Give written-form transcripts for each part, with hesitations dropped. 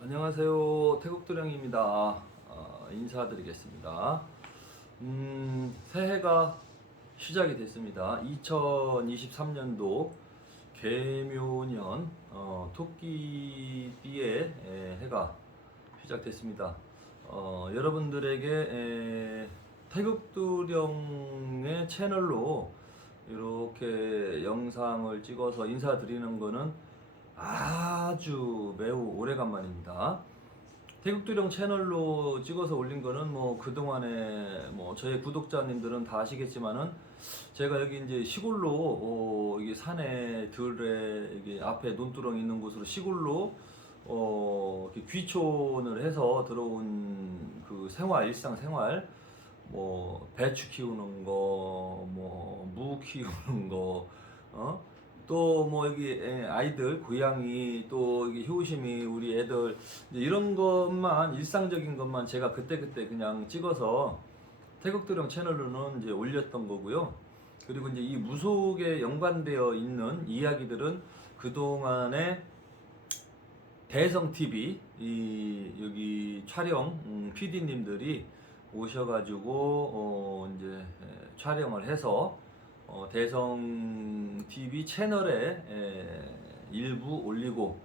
안녕하세요. 태국도령입니다. 인사드리겠습니다. 새해가 시작이 됐습니다. 2023년도 개묘년 토끼띠의 해가 시작됐습니다. 여러분들에게 태국도령의 채널로 이렇게 영상을 찍어서 인사드리는 것은 아주 매우 오래간만입니다. 태국도령 채널로 찍어서 올린 거는 뭐 그동안에 뭐 저의 구독자님들은 다 아시겠지만은 제가 여기 이제 시골로 이게 산에 들에 이게 앞에 논두렁 있는 곳으로 시골로 이렇게 귀촌을 해서 들어온 그 생활, 일상 생활, 뭐 배추 키우는 거, 뭐 무 키우는 거, 또 뭐 여기 아이들 고양이 또 여기 효심이 우리 애들 이제 이런 것만 일상적인 것만 제가 그때그때 그냥 찍어서 태국도령 채널로는 이제 올렸던 거고요. 그리고 이제 이 무속에 연관되어 있는 이야기들은 그동안에 대성 TV 이 여기 촬영 PD님들이 오셔가지고 이제 촬영을 해서 대성 TV 채널에 일부 올리고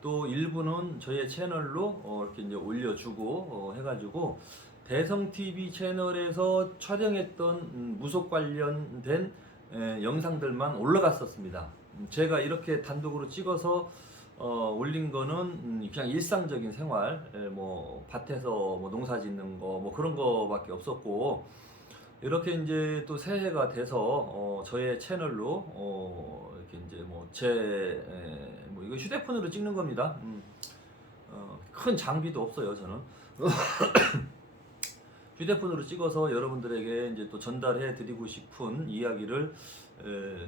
또 일부는 저의 채널로 이렇게 이제 올려주고 해가지고 대성 TV 채널에서 촬영했던 무속 관련된 영상들만 올라갔었습니다. 제가 이렇게 단독으로 찍어서 올린 거는 그냥 일상적인 생활, 뭐 밭에서 뭐 농사 짓는 거 뭐 그런 거밖에 없었고, 이렇게 이제 또 새해가 돼서 저의 채널로 이렇게 이제 뭐 뭐 이거 휴대폰으로 찍는 겁니다. 큰 장비도 없어요 저는. 휴대폰으로 찍어서 여러분들에게 이제 또 전달해 드리고 싶은 이야기를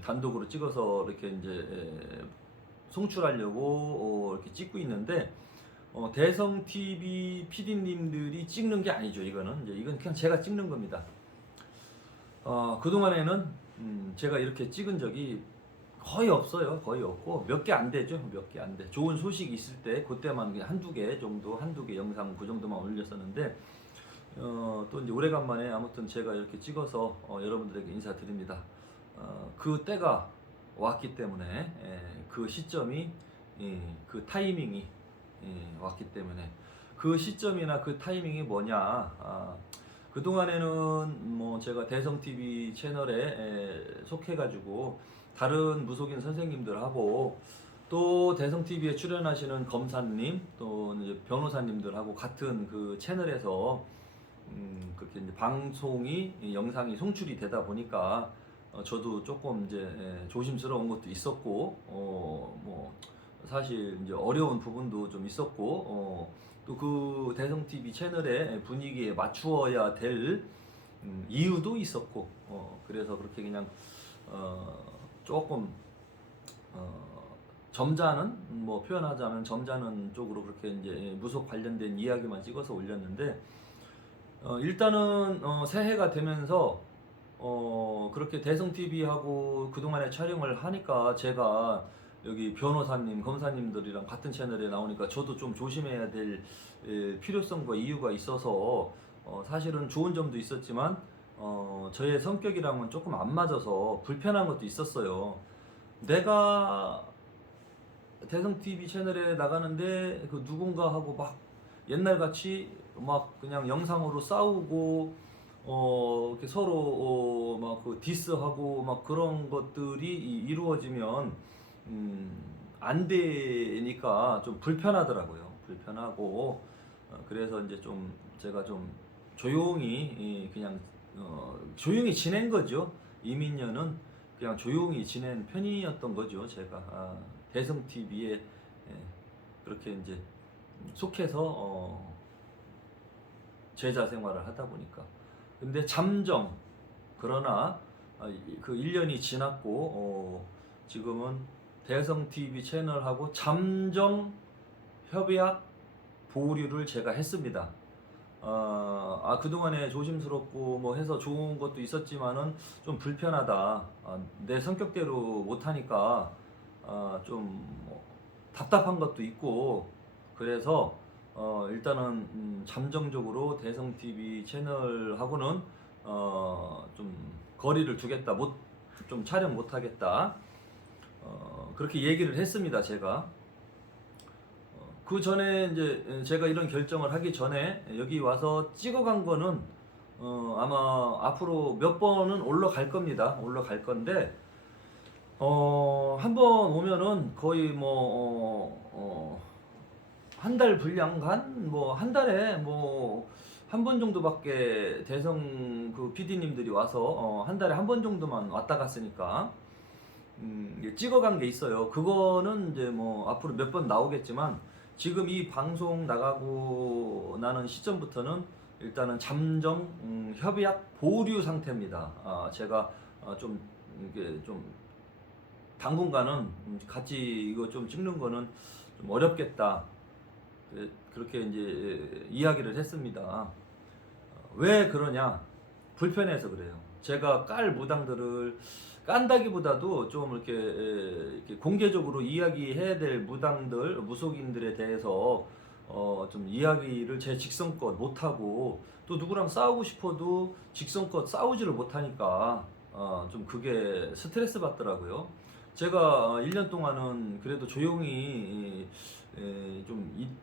단독으로 찍어서 이렇게 이제 송출하려고 이렇게 찍고 있는데, 대성 TV PD님들이 찍는 게 아니죠. 이건 그냥 제가 찍는 겁니다. 그동안에는 제가 이렇게 찍은 적이 거의 없어요. 거의 없고 몇 개 안 되죠. 몇 개 안 돼. 좋은 소식이 있을 때 그때만 그냥 한두 개 정도, 한두 개 영상 그 정도만 올렸었는데, 또 이제 오래간만에 아무튼 제가 이렇게 찍어서 여러분들에게 인사드립니다. 그 때가 왔기 때문에 그 시점이 그 타이밍이 왔기 때문에 그 시점이나 그 타이밍이 뭐냐, 그동안에는 뭐 제가 대성TV 채널에 속해가지고 다른 무속인 선생님들하고 또 대성TV에 출연하시는 검사님 또 이제 변호사님들하고 같은 그 채널에서 그렇게 이제 방송이 영상이 송출이 되다 보니까 저도 조금 이제 조심스러운 것도 있었고, 뭐 사실 이제 어려운 부분도 좀 있었고, 또 그 대성 TV 채널의 분위기에 맞추어야 될 이유도 있었고, 그래서 그렇게 그냥 조금 점잖은, 뭐 표현하자면 점잖은 쪽으로 그렇게 이제 무속 관련된 이야기만 찍어서 올렸는데, 일단은 새해가 되면서 그렇게 대성TV하고 그동안에 촬영을 하니까 제가 여기 변호사님, 검사님들이랑 같은 채널에 나오니까 저도 좀 조심해야 될 필요성과 이유가 있어서 사실은 좋은 점도 있었지만 저의 성격이랑은 조금 안 맞아서 불편한 것도 있었어요. 내가 대성TV 채널에 나가는데 그 누군가하고 막 옛날같이 막 그냥 영상으로 싸우고 이렇게 서로 막 그 디스하고 막 그런 것들이 이루어지면 안 되니까 좀 불편하더라고요. 불편하고 그래서 이제 좀 제가 좀 조용히 그냥 조용히 지낸 거죠. 이민년은 그냥 조용히 지낸 편이었던 거죠. 제가 대성 TV에 그렇게 이제 속해서 제자 생활을 하다 보니까. 근데 잠정, 그러나 그 1년이 지났고 지금은 대성TV 채널하고 잠정 협약 보류를 제가 했습니다. 그동안에 조심스럽고 뭐 해서 좋은 것도 있었지만은 좀 불편하다. 내 성격대로 못하니까 좀 답답한 것도 있고, 그래서 일단은 잠정적으로 대성TV 채널하고는 좀 거리를 두겠다, 좀 촬영 못하겠다, 그렇게 얘기를 했습니다. 제가 그 전에 이제 제가 이런 결정을 하기 전에 여기 와서 찍어간 거는 아마 앞으로 몇 번은 올라갈 겁니다. 올라갈 건데 한번 오면은 거의 뭐 한 달 분량간 뭐 한 달에 뭐 한 번 정도밖에 대성 그 PD님들이 와서 한 달에 한 번 정도만 왔다 갔으니까 찍어간 게 있어요. 그거는 이제 뭐 앞으로 몇 번 나오겠지만 지금 이 방송 나가고 나는 시점부터는 일단은 잠정 협약 보류 상태입니다. 제가 좀 이게 좀 당분간은 같이 이거 좀 찍는 거는 좀 어렵겠다. 그렇게 이제 이야기를 했습니다. 왜 그러냐? 불편해서 그래요. 제가 깔 무당들을 깐다기보다도 좀 이렇게 공개적으로 이야기해야 될 무당들, 무속인들에 대해서 좀 이야기를 제 직성껏 못하고 또 누구랑 싸우고 싶어도 직성껏 싸우지를 못하니까 좀 그게 스트레스 받더라고요. 제가 1년 동안은 그래도 조용히 좀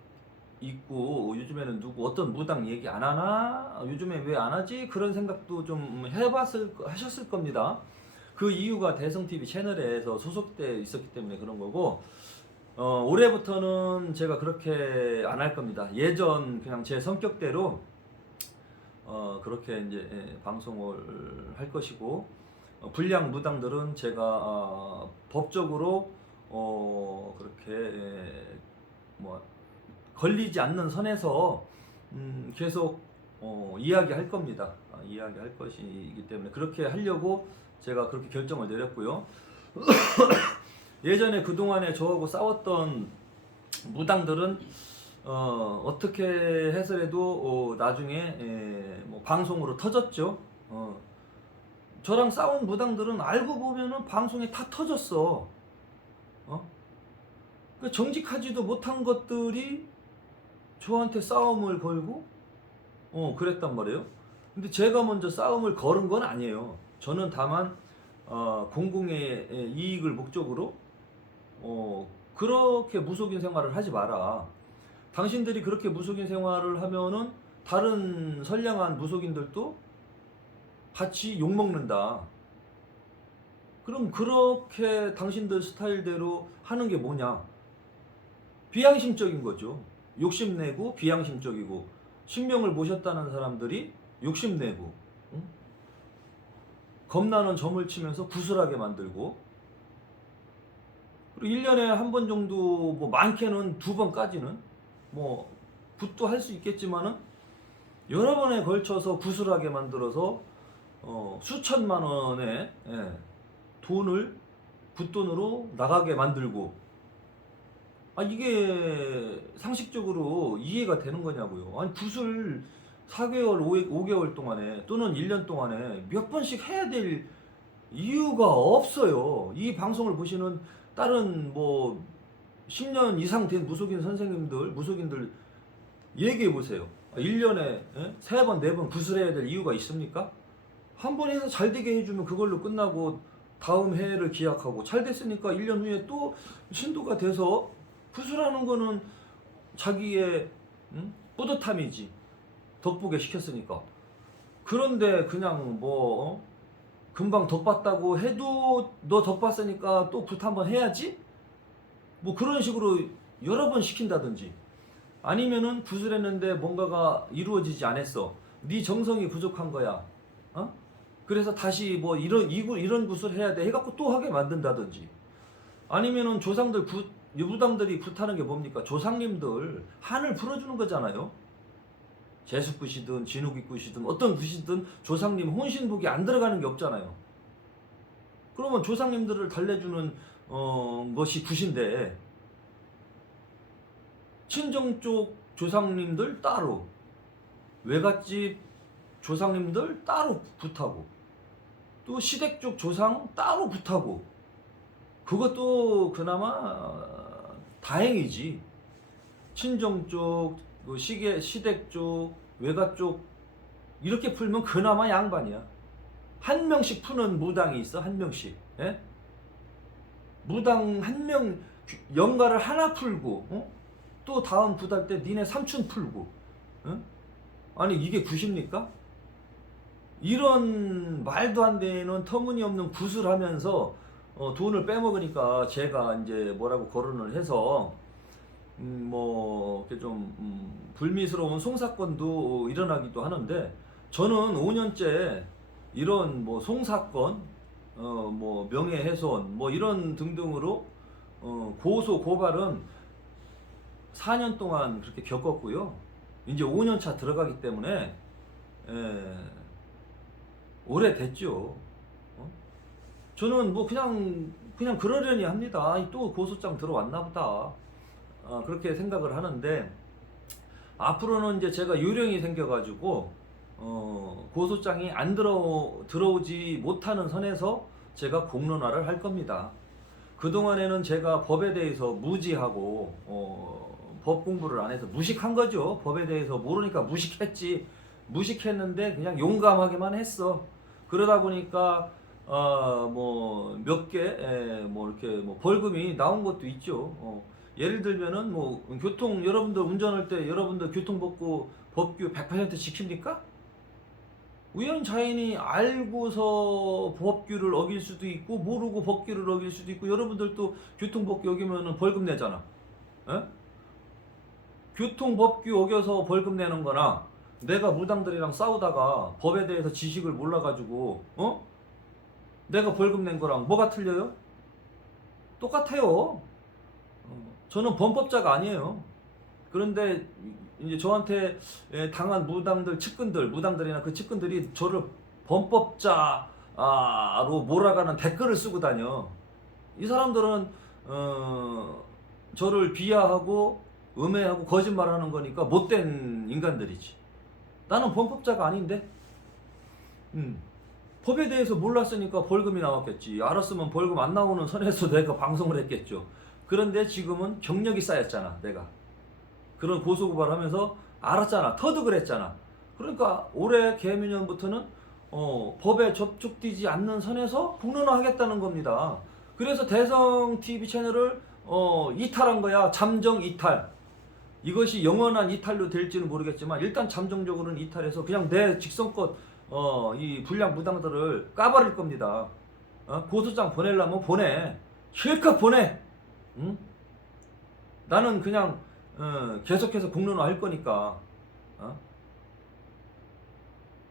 있고 요즘에는 누구 어떤 무당 얘기 안 하나? 요즘에 왜 안 하지? 그런 생각도 좀 하셨을 겁니다. 그 이유가 대성TV 채널에서 소속돼 있었기 때문에 그런 거고 올해부터는 제가 그렇게 안 할 겁니다. 예전 그냥 제 성격대로 그렇게 이제 방송을 할 것이고 불량 무당들은 제가 법적으로 그렇게 뭐 걸리지 않는 선에서 계속 이야기할 겁니다. 이야기할 것이기 때문에 그렇게 하려고 제가 그렇게 결정을 내렸고요. 예전에 그동안에 저하고 싸웠던 무당들은 어떻게 해서라도 나중에 뭐 방송으로 터졌죠. 저랑 싸운 무당들은 알고 보면은 방송에 다 터졌어. 정직하지도 못한 것들이 저한테 싸움을 걸고 그랬단 말이에요. 근데 제가 먼저 싸움을 걸은 건 아니에요. 저는 다만 공공의 이익을 목적으로 그렇게 무속인 생활을 하지 마라. 당신들이 그렇게 무속인 생활을 하면은 다른 선량한 무속인들도 같이 욕먹는다. 그럼 그렇게 당신들 스타일대로 하는 게 뭐냐? 비양심적인 거죠. 욕심내고 비양심적이고 신명을 모셨다는 사람들이 욕심내고 겁나는 점을 치면서 구슬하게 만들고 그리고 1년에 한 번 정도 뭐 많게는 2번까지는 뭐 굿도 할 수 있겠지만은 여러 번에 걸쳐서 구슬하게 만들어서 수천만 원의 돈을 굿돈으로 나가게 만들고 이게 상식적으로 이해가 되는 거냐고요. 아니 굿을 4개월, 5개월 동안에 또는 1년 동안에 몇 번씩 해야 될 이유가 없어요. 이 방송을 보시는 다른 뭐 10년 이상 된 무속인 선생님들, 무속인들 얘기해 보세요. 1년에 3번, 4번 굿을 해야 될 이유가 있습니까? 한 번 해서 잘 되게 해주면 그걸로 끝나고 다음 해를 기약하고 잘 됐으니까 1년 후에 또 신도가 돼서 굿을 하는 거는 자기의 뿌듯함이지. 덕보게 시켰으니까. 그런데 그냥 뭐 금방 덕봤다고 해도 너 덕봤으니까 또 굿 한번 해야지? 뭐 그런 식으로 여러 번 시킨다든지 아니면은 굿을 했는데 뭔가가 이루어지지 않았어. 네 정성이 부족한 거야. 그래서 다시 뭐 이런 굿을 해야 돼 해갖고 또 하게 만든다든지 아니면은 조상들 무당들이 굿하는 게 뭡니까? 조상님들 한을 풀어주는 거잖아요. 제수굿이든 진우기굿이든 어떤 굿이든 조상님 혼신복이 안 들어가는 게 없잖아요. 그러면 조상님들을 달래주는 것이 굿인데 친정 쪽 조상님들 따로 외갓집 조상님들 따로 굿하고 또 시댁 쪽 조상 따로 굿하고 그것도 그나마 다행이지. 친정 쪽 그 시댁 쪽, 외가 쪽 이렇게 풀면 그나마 양반이야. 한 명씩 푸는 무당이 있어, 한 명씩. 예? 무당 한 명, 영가를 하나 풀고, 또 다음 굿할 때 니네 삼촌 풀고, 아니 이게 굿입니까? 이런 말도 안 되는 터무니없는 굿을 하면서 돈을 빼먹으니까 제가 이제 뭐라고 거론을 해서 뭐 이렇게 좀 불미스러운 송사건도 일어나기도 하는데, 저는 5년째 이런 뭐 송사건, 뭐 명예훼손, 뭐 이런 등등으로 고소 고발은 4년 동안 그렇게 겪었고요. 이제 5년 차 들어가기 때문에 오래됐죠. 저는 뭐 그냥 그러려니 합니다. 또 고소장 들어왔나 보다. 그렇게 생각을 하는데, 앞으로는 이제 제가 요령이 생겨가지고 고소장이 안 들어오지 못하는 선에서 제가 공론화를 할 겁니다. 그동안에는 제가 법에 대해서 무지하고 법 공부를 안 해서 무식한 거죠. 법에 대해서 모르니까 무식했지. 무식했는데 그냥 용감하게만 했어. 그러다 보니까 뭐 몇 개 뭐 이렇게 뭐 벌금이 나온 것도 있죠. 예를 들면은 뭐 여러분들 운전할 때 여러분들 교통법규 100% 지킵니까? 우연자연히 알고서 법규를 어길 수도 있고 모르고 법규를 어길 수도 있고, 여러분들도 교통법규 어기면은 벌금 내잖아. 에? 교통법규 어겨서 벌금 내는 거나, 내가 무당들이랑 싸우다가 법에 대해서 지식을 몰라가지고 내가 벌금 낸 거랑 뭐가 틀려요? 똑같아요. 저는 범법자가 아니에요. 그런데 이제 저한테 당한 무당들, 무당들이나 그 측근들이 저를 범법자로 몰아가는 댓글을 쓰고 다녀. 이 사람들은 저를 비하하고 음해하고 거짓말하는 거니까 못된 인간들이지. 나는 범법자가 아닌데. 법에 대해서 몰랐으니까 벌금이 나왔겠지. 알았으면 벌금 안 나오는 선에서 내가 방송을 했겠죠. 그런데 지금은 경력이 쌓였잖아, 내가. 그런 고소고발하면서 알았잖아, 터득을 했잖아. 그러니까 올해 개미년부터는 법에 접촉되지 않는 선에서 공론화하겠다는 겁니다. 그래서 대성TV 채널을 이탈한 거야. 잠정 이탈. 이것이 영원한 이탈로 될지는 모르겠지만 일단 잠정적으로는 이탈해서 그냥 내 직성껏 이 불량 무당들을 까버릴 겁니다. 고소장 보내려면 보내. 실컷 보내. 응? 나는 그냥 계속해서 공론화 할 거니까.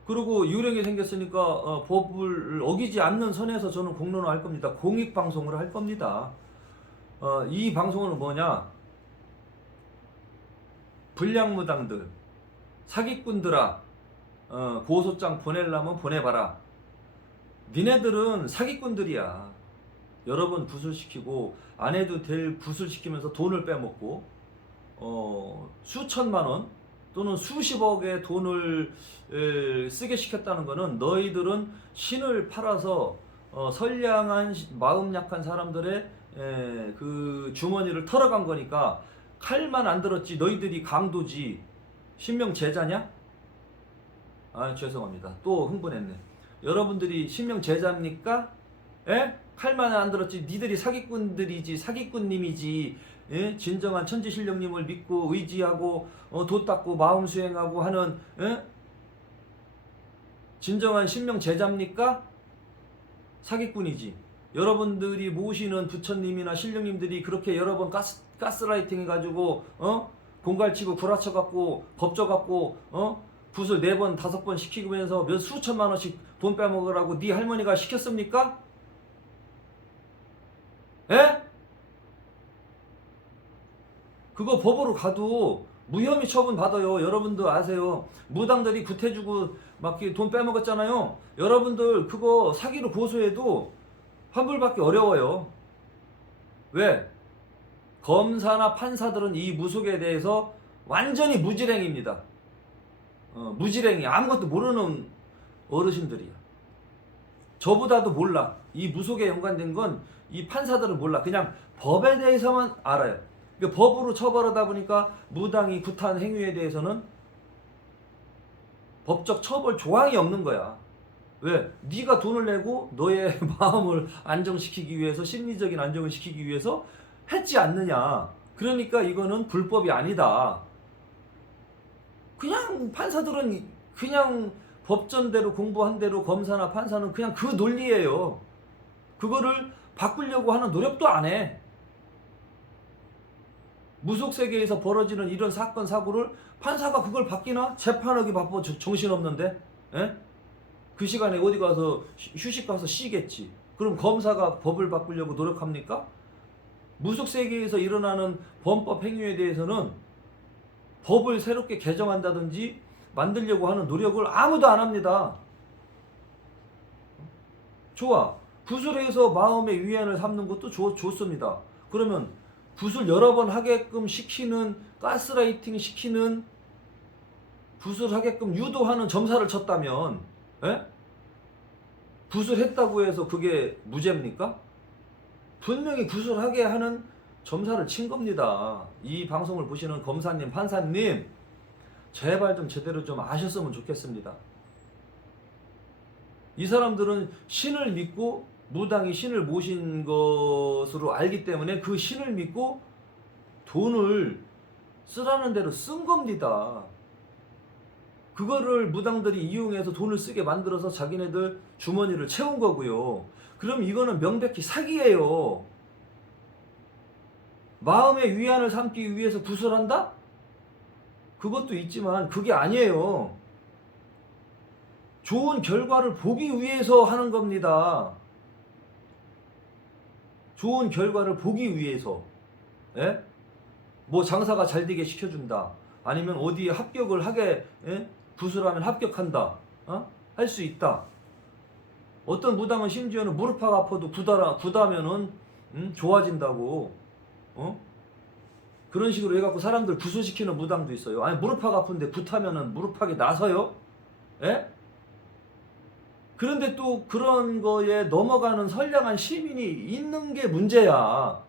그리고 유령이 생겼으니까 법을 어기지 않는 선에서 저는 공론화 할 겁니다. 공익방송을 할 겁니다. 이 방송은 뭐냐? 불량무당들, 사기꾼들아, 고소장 보내려면 보내봐라. 니네들은 사기꾼들이야. 여러분 구슬시키고 안 해도 될 구슬시키면서 돈을 빼먹고 수천만 원 또는 수십억의 돈을 쓰게 시켰다는 거는, 너희들은 신을 팔아서 선량한 마음 약한 사람들의 그 주머니를 털어간 거니까 칼만 안 들었지 너희들이 강도지. 신명 제자냐? 죄송합니다. 또 흥분했네. 여러분들이 신명 제자입니까? 에? 칼만 안 들었지 니들이 사기꾼들이지, 사기꾼님이지. 예? 진정한 천지신령님을 믿고 의지하고 도 닦고 마음 수행하고 하는 진정한 신명 제자입니까? 사기꾼이지. 여러분들이 모시는 부처님이나 신령님들이 그렇게 여러 번 가스라이팅 해가지고 공갈치고 구라쳐갖고 법져갖고 붓을 4번 5번 시키면서 몇 수천만 원씩 돈 빼먹으라고 네 할머니가 시켰습니까? 에? 그거 법으로 가도 무혐의 처분 받아요. 여러분도 아세요. 무당들이 구태주고 막 돈 빼먹었잖아요. 여러분들 그거 사기로 고소해도 환불받기 어려워요. 왜? 검사나 판사들은 이 무속에 대해서 완전히 무지랭입니다. 무지랭이, 아무것도 모르는 어르신들이야. 저보다도 몰라. 이 무속에 연관된 건 이 판사들은 몰라. 그냥 법에 대해서만 알아요. 그러니까 법으로 처벌하다 보니까 무당이 구타한 행위에 대해서는 법적 처벌 조항이 없는 거야. 왜? 네가 돈을 내고 너의 마음을 안정시키기 위해서, 심리적인 안정을 시키기 위해서 했지 않느냐. 그러니까 이거는 불법이 아니다. 그냥 판사들은 그냥 법전대로 공부한 대로 검사나 판사는 그냥 그 논리예요. 그거를 바꾸려고 하는 노력도 안 해. 무속 세계에서 벌어지는 이런 사건 사고를 판사가 그걸 바뀌나? 재판하기 바빠 정신없는데. 에? 그 시간에 어디 가서 휴식 가서 쉬겠지. 그럼 검사가 법을 바꾸려고 노력합니까? 무속 세계에서 일어나는 범법 행위에 대해서는 법을 새롭게 개정한다든지 만들려고 하는 노력을 아무도 안 합니다. 좋아. 구술해서 마음의 위안을 삼는 것도 좋습니다. 그러면 구술 여러 번 하게끔 시키는, 가스라이팅 시키는, 구술하게끔 유도하는 점사를 쳤다면, 에? 구술했다고 해서 그게 무죄입니까? 분명히 구술하게 하는 점사를 친 겁니다. 이 방송을 보시는 검사님, 판사님, 제발 좀 제대로 좀 아셨으면 좋겠습니다. 이 사람들은 신을 믿고, 무당이 신을 모신 것으로 알기 때문에 그 신을 믿고 돈을 쓰라는 대로 쓴 겁니다. 그거를 무당들이 이용해서 돈을 쓰게 만들어서 자기네들 주머니를 채운 거고요. 그럼 이거는 명백히 사기예요. 마음의 위안을 삼기 위해서 구술한다? 그것도 있지만 그게 아니에요. 좋은 결과를 보기 위해서 하는 겁니다. 좋은 결과를 보기 위해서. 예? 뭐 장사가 잘 되게 시켜준다. 아니면 어디에 합격을 하게, 예? 구술하면 합격한다. 할 수 있다. 어떤 무당은 심지어는 무릎팍 아파도 구다면은 좋아진다고. 그런 식으로 해갖고 사람들 구술시키는 무당도 있어요. 아니 무릎팍 아픈데 굿하면은 무릎팍이 나서요? 예? 그런데 또 그런 거에 넘어가는 선량한 시민이 있는 게 문제야.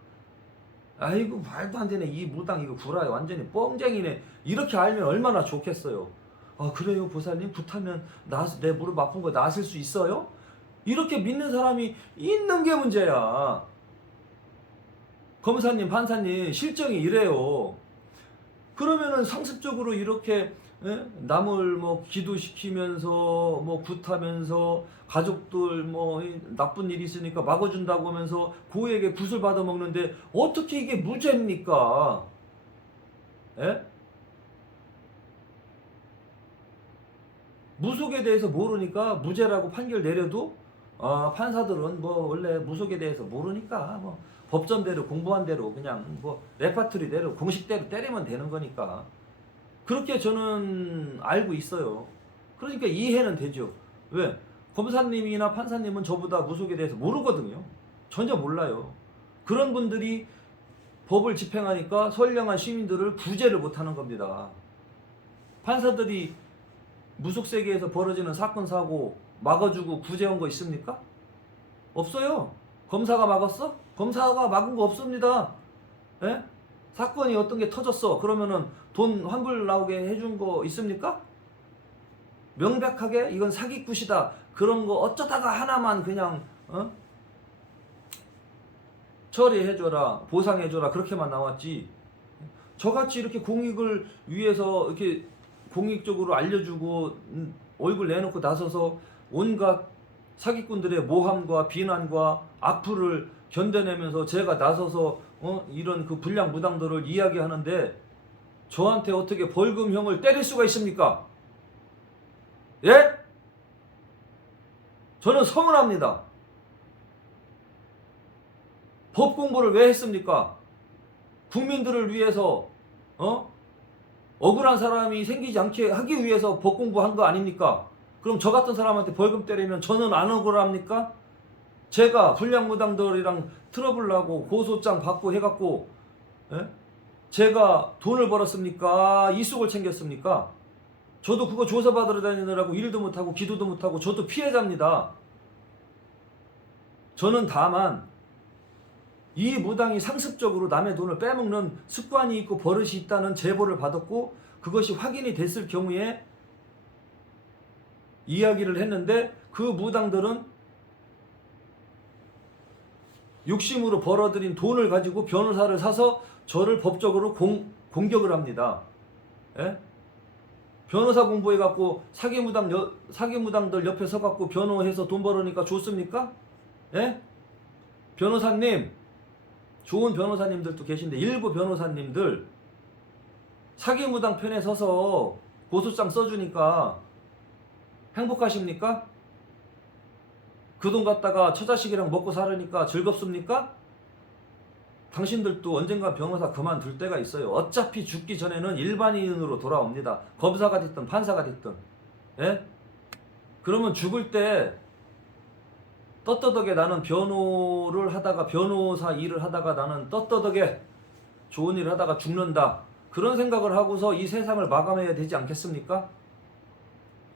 아이고 말도 안 되네. 이 무당 이거 구라야. 완전히 뻥쟁이네. 이렇게 알면 얼마나 좋겠어요. 아 그래요 보살님 굿하면 내 무릎 아픈 거 나으실 수 있어요? 이렇게 믿는 사람이 있는 게 문제야. 검사님 판사님 실정이 이래요. 그러면은 상습적으로 이렇게 남을 뭐 기도시키면서 뭐 굿하면서 가족들 뭐 나쁜 일이 있으니까 막아준다고 하면서 고에게 굿을 받아 먹는데 어떻게 이게 무죄입니까? 예? 무속에 대해서 모르니까 무죄라고 판결 내려도 판사들은 뭐 원래 무속에 대해서 모르니까 뭐 법전대로 공부한 대로 그냥 뭐 레파토리대로 공식대로 때리면 되는 거니까 그렇게 저는 알고 있어요. 그러니까 이해는 되죠. 왜? 검사님이나 판사님은 저보다 무속에 대해서 모르거든요. 전혀 몰라요. 그런 분들이 법을 집행하니까 선량한 시민들을 구제를 못하는 겁니다. 판사들이 무속 세계에서 벌어지는 사건 사고 막아주고 구제한 거 있습니까? 없어요. 검사가 막았어? 검사가 막은 거 없습니다. 예? 사건이 어떤 게 터졌어. 그러면은 돈 환불 나오게 해준 거 있습니까? 명백하게 이건 사기꾼이다. 그런 거 어쩌다가 하나만 그냥 처리해줘라, 보상해줘라 그렇게만 나왔지. 저같이 이렇게 공익을 위해서 이렇게 공익적으로 알려주고 얼굴 내놓고 나서서 온갖 사기꾼들의 모함과 비난과 악플을 견뎌내면서 제가 나서서 이런 그 불량 무당들을 이야기하는데 저한테 어떻게 벌금형을 때릴 수가 있습니까? 예? 저는 서운합니다. 법 공부를 왜 했습니까? 국민들을 위해서 억울한 사람이 생기지 않게 하기 위해서 법 공부한 거 아닙니까? 그럼 저 같은 사람한테 벌금 때리면 저는 안 억울합니까? 제가 불량무당들이랑 트러블 나고 고소장 받고 해갖고 제가 돈을 벌었습니까? 이속을 챙겼습니까? 저도 그거 조사받으러 다니느라고 일도 못하고 기도도 못하고 저도 피해자입니다. 저는 다만 이 무당이 상습적으로 남의 돈을 빼먹는 습관이 있고 버릇이 있다는 제보를 받았고 그것이 확인이 됐을 경우에 이야기를 했는데 그 무당들은 욕심으로 벌어들인 돈을 가지고 변호사를 사서 저를 법적으로 공격을 합니다. 예? 변호사 공부해갖고 사기무당들 옆에 서갖고 변호해서 돈 벌으니까 좋습니까? 예? 변호사님, 좋은 변호사님들도 계신데 일부 변호사님들 사기무당 편에 서서 고소장 써주니까 행복하십니까? 그 돈 갖다가 처자식이랑 먹고 살으니까 즐겁습니까? 당신들도 언젠가 변호사 그만둘 때가 있어요. 어차피 죽기 전에는 일반인으로 돌아옵니다. 검사가 됐든 판사가 됐든. 예? 그러면 죽을 때 떳떳하게 나는 변호를 하다가 변호사 일을 하다가 나는 떳떳하게 좋은 일을 하다가 죽는다. 그런 생각을 하고서 이 세상을 마감해야 되지 않겠습니까?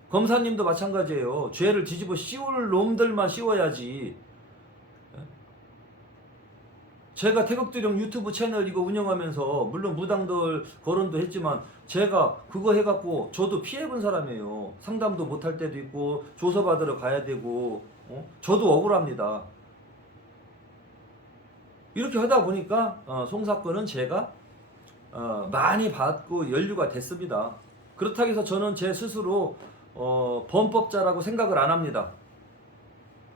검사님도 마찬가지예요. 죄를 뒤집어 씌울 놈들만 씌워야지. 제가 태극도령 유튜브 채널 이거 운영하면서 물론 무당들 거론도 했지만 제가 그거 해갖고 저도 피해본 사람이에요. 상담도 못할 때도 있고 조서받으러 가야 되고 저도 억울합니다. 이렇게 하다 보니까 송사건은 제가 많이 받고 연류가 됐습니다. 그렇다고 해서 저는 제 스스로 범법자라고 생각을 안 합니다.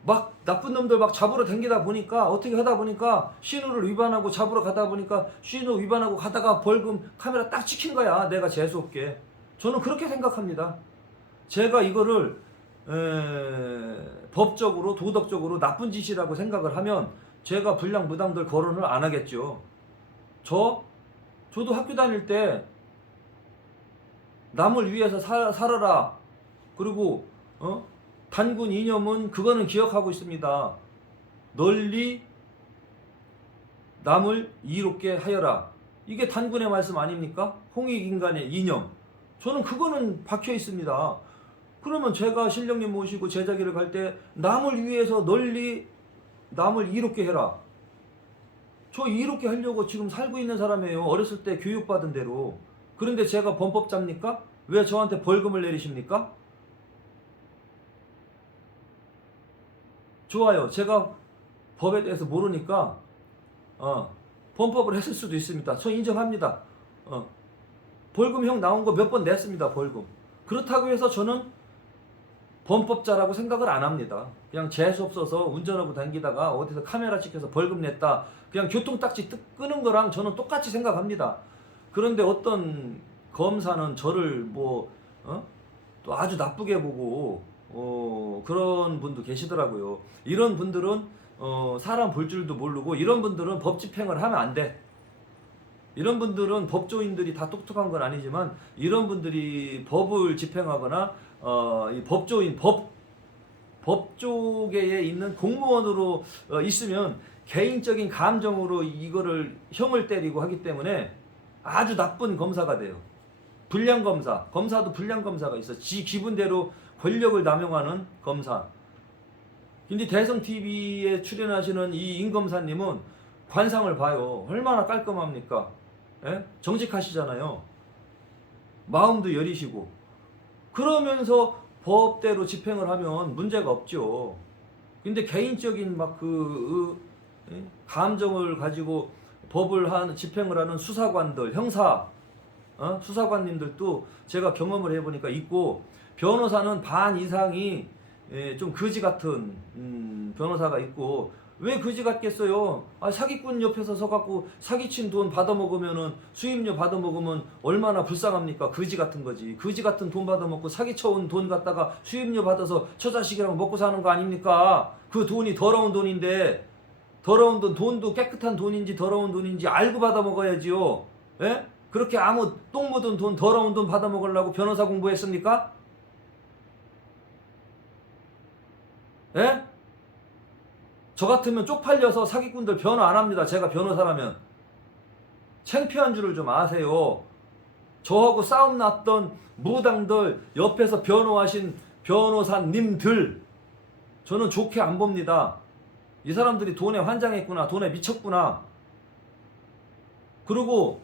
막 나쁜 놈들 막 잡으러 다니다 보니까 어떻게 하다 보니까 신호를 위반하고 잡으러 가다 보니까 신호 위반하고 가다가 벌금 카메라 딱 찍힌 거야. 내가 재수없게. 저는 그렇게 생각합니다. 제가 이거를 법적으로 도덕적으로 나쁜 짓이라고 생각을 하면 제가 불량 무당들 거론을 안 하겠죠. 저도 학교 다닐 때 남을 위해서 살아라. 그리고 단군 이념은 그거는 기억하고 있습니다. 널리 남을 이롭게 하여라. 이게 단군의 말씀 아닙니까? 홍익인간의 이념. 저는 그거는 박혀 있습니다. 그러면 제가 신령님 모시고 제자기를 갈 때 남을 위해서 널리 남을 이롭게 해라. 저 이롭게 하려고 지금 살고 있는 사람이에요. 어렸을 때 교육받은 대로. 그런데 제가 범법자입니까? 왜 저한테 벌금을 내리십니까? 좋아요. 제가 법에 대해서 모르니까 범법을 했을 수도 있습니다. 저 인정합니다. 벌금형 나온 거 몇 번 냈습니다. 벌금. 그렇다고 해서 저는 범법자라고 생각을 안 합니다. 그냥 재수 없어서 운전하고 다니다가 어디서 카메라 찍혀서 벌금 냈다. 그냥 교통딱지 끄는 거랑 저는 똑같이 생각합니다. 그런데 어떤 검사는 저를 또 아주 나쁘게 보고 그런 분도 계시더라고요. 이런 분들은 사람 볼 줄도 모르고 이런 분들은 법 집행을 하면 안 돼. 이런 분들은 법조인들이 다 똑똑한 건 아니지만 이런 분들이 법을 집행하거나 이 법조인 법조계에 있는 공무원으로 있으면 개인적인 감정으로 이거를 형을 때리고 하기 때문에 아주 나쁜 검사가 돼요. 불량 검사, 검사도 불량 검사가 있어. 지 기분대로 권력을 남용하는 검사. 근데 대성TV에 출연하시는 이 임검사님은 관상을 봐요. 얼마나 깔끔합니까? 예? 정직하시잖아요. 마음도 여리시고. 그러면서 법대로 집행을 하면 문제가 없죠. 근데 개인적인 감정을 가지고 법을 집행을 하는 수사관들, 형사, 수사관님들도 제가 경험을 해보니까 있고, 변호사는 반 이상이 좀 거지 같은 변호사가 있고, 왜 거지 같겠어요? 사기꾼 옆에서 서갖고 사기친 돈 받아먹으면은 수임료 받아먹으면 얼마나 불쌍합니까? 거지 같은 거지. 거지 같은 돈 받아먹고 사기쳐온 돈 갖다가 수임료 받아서 처자식이랑 먹고 사는 거 아닙니까? 그 돈이 더러운 돈인데, 더러운 돈도 깨끗한 돈인지 더러운 돈인지 알고 받아먹어야지요. 예? 그렇게 아무 똥 묻은 돈, 더러운 돈 받아먹으려고 변호사 공부했습니까? 예? 저 같으면 쪽팔려서 사기꾼들 변호 안 합니다. 제가 변호사라면. 창피한 줄을 좀 아세요. 저하고 싸움 났던 무당들, 옆에서 변호하신 변호사님들, 저는 좋게 안 봅니다. 이 사람들이 돈에 환장했구나, 돈에 미쳤구나. 그리고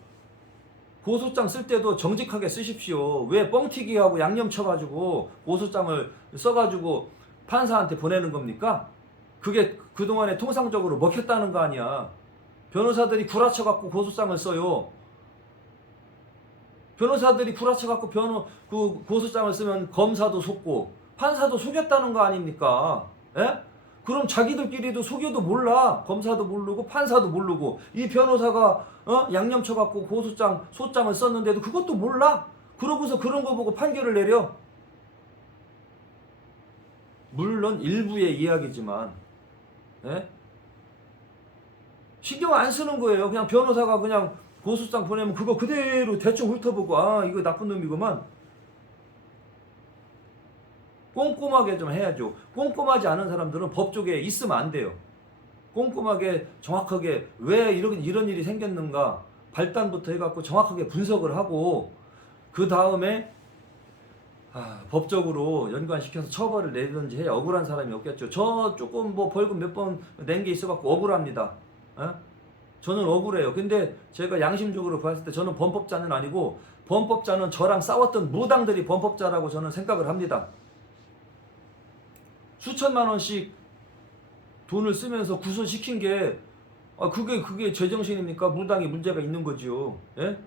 고소장 쓸 때도 정직하게 쓰십시오. 왜 뻥튀기하고 양념 쳐가지고 고소장을 써가지고 판사한테 보내는 겁니까? 그게 그동안에 통상적으로 먹혔다는 거 아니야. 변호사들이 구라쳐갖고 고소장을 써요. 변호사들이 구라쳐갖고 그 고소장을 쓰면 검사도 속고 판사도 속였다는 거 아닙니까? 예? 그럼 자기들끼리도 속여도 몰라. 검사도 모르고 판사도 모르고 이 변호사가 양념 쳐갖고 소장을 썼는데도 그것도 몰라. 그러고서 그런 거 보고 판결을 내려. 물론 일부의 이야기지만 예? 신경 안 쓰는 거예요. 그냥 변호사가 그냥 고소장 보내면 그거 그대로 대충 훑어보고 아 이거 나쁜 놈이구만. 꼼꼼하게 좀 해야죠. 꼼꼼하지 않은 사람들은 법 쪽에 있으면 안 돼요. 꼼꼼하게 정확하게 왜 이런 일이 생겼는가 발단부터 해갖고 정확하게 분석을 하고 그 다음에 법적으로 연관시켜서 처벌을 내든지 해야 억울한 사람이 없겠죠. 저 조금 뭐 벌금 몇 번 낸 게 있어갖고 억울합니다. 저는 억울해요. 근데 제가 양심적으로 봤을 때 저는 범법자는 아니고 범법자는 저랑 싸웠던 무당들이 범법자라고 저는 생각을 합니다. 수천만 원씩 돈을 쓰면서 구속시킨 게 그게 제정신입니까? 무당이 문제가 있는 거지요. 예?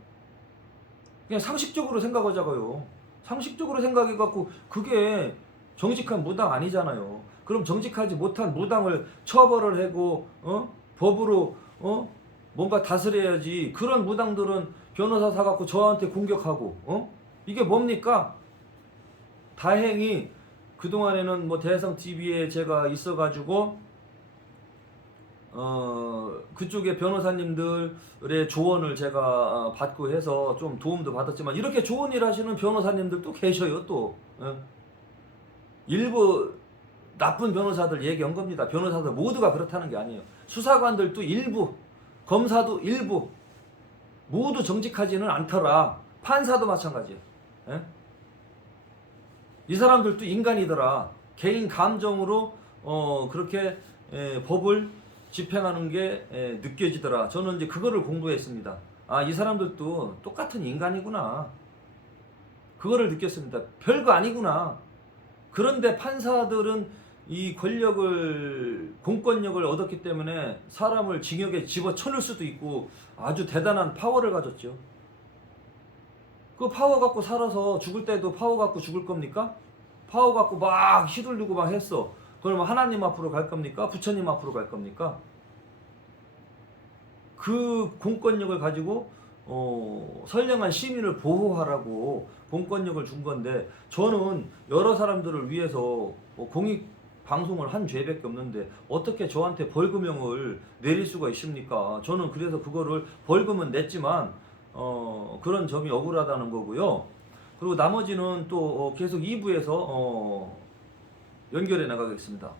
그냥 상식적으로 생각하자고요. 상식적으로 생각해갖고 그게 정직한 무당 아니잖아요. 그럼 정직하지 못한 무당을 처벌을 하고 법으로 뭔가 다스려야지. 그런 무당들은 변호사 사갖고 저한테 공격하고 이게 뭡니까? 다행히 그동안에는 뭐 대성TV에 제가 있어가지고 그쪽에 변호사님들의 조언을 제가 받고 해서 좀 도움도 받았지만 이렇게 좋은 일 하시는 변호사님들도 계셔요. 또 일부 나쁜 변호사들 얘기한 겁니다. 변호사들 모두가 그렇다는 게 아니에요. 수사관들도 일부, 검사도 일부 모두 정직하지는 않더라. 판사도 마찬가지예요. 예? 이 사람들도 인간이더라. 개인 감정으로 그렇게 법을 집행하는 게 느껴지더라. 저는 이제 그거를 공부했습니다. 이 사람들도 똑같은 인간이구나. 그거를 느꼈습니다. 별거 아니구나. 그런데 판사들은 이 공권력을 얻었기 때문에 사람을 징역에 집어쳐넣을 수도 있고 아주 대단한 파워를 가졌죠. 그 파워 갖고 살아서 죽을 때도 파워 갖고 죽을 겁니까? 파워 갖고 막 휘둘리고 막 했어. 그러면 하나님 앞으로 갈 겁니까? 부처님 앞으로 갈 겁니까? 그 공권력을 가지고 선량한 시민을 보호하라고 공권력을 준 건데 저는 여러 사람들을 위해서 공익 방송을 한 죄밖에 없는데 어떻게 저한테 벌금형을 내릴 수가 있습니까? 저는 그래서 그거를 벌금은 냈지만 그런 점이 억울하다는 거고요. 그리고 나머지는 또 계속 2부에서 연결해 나가겠습니다.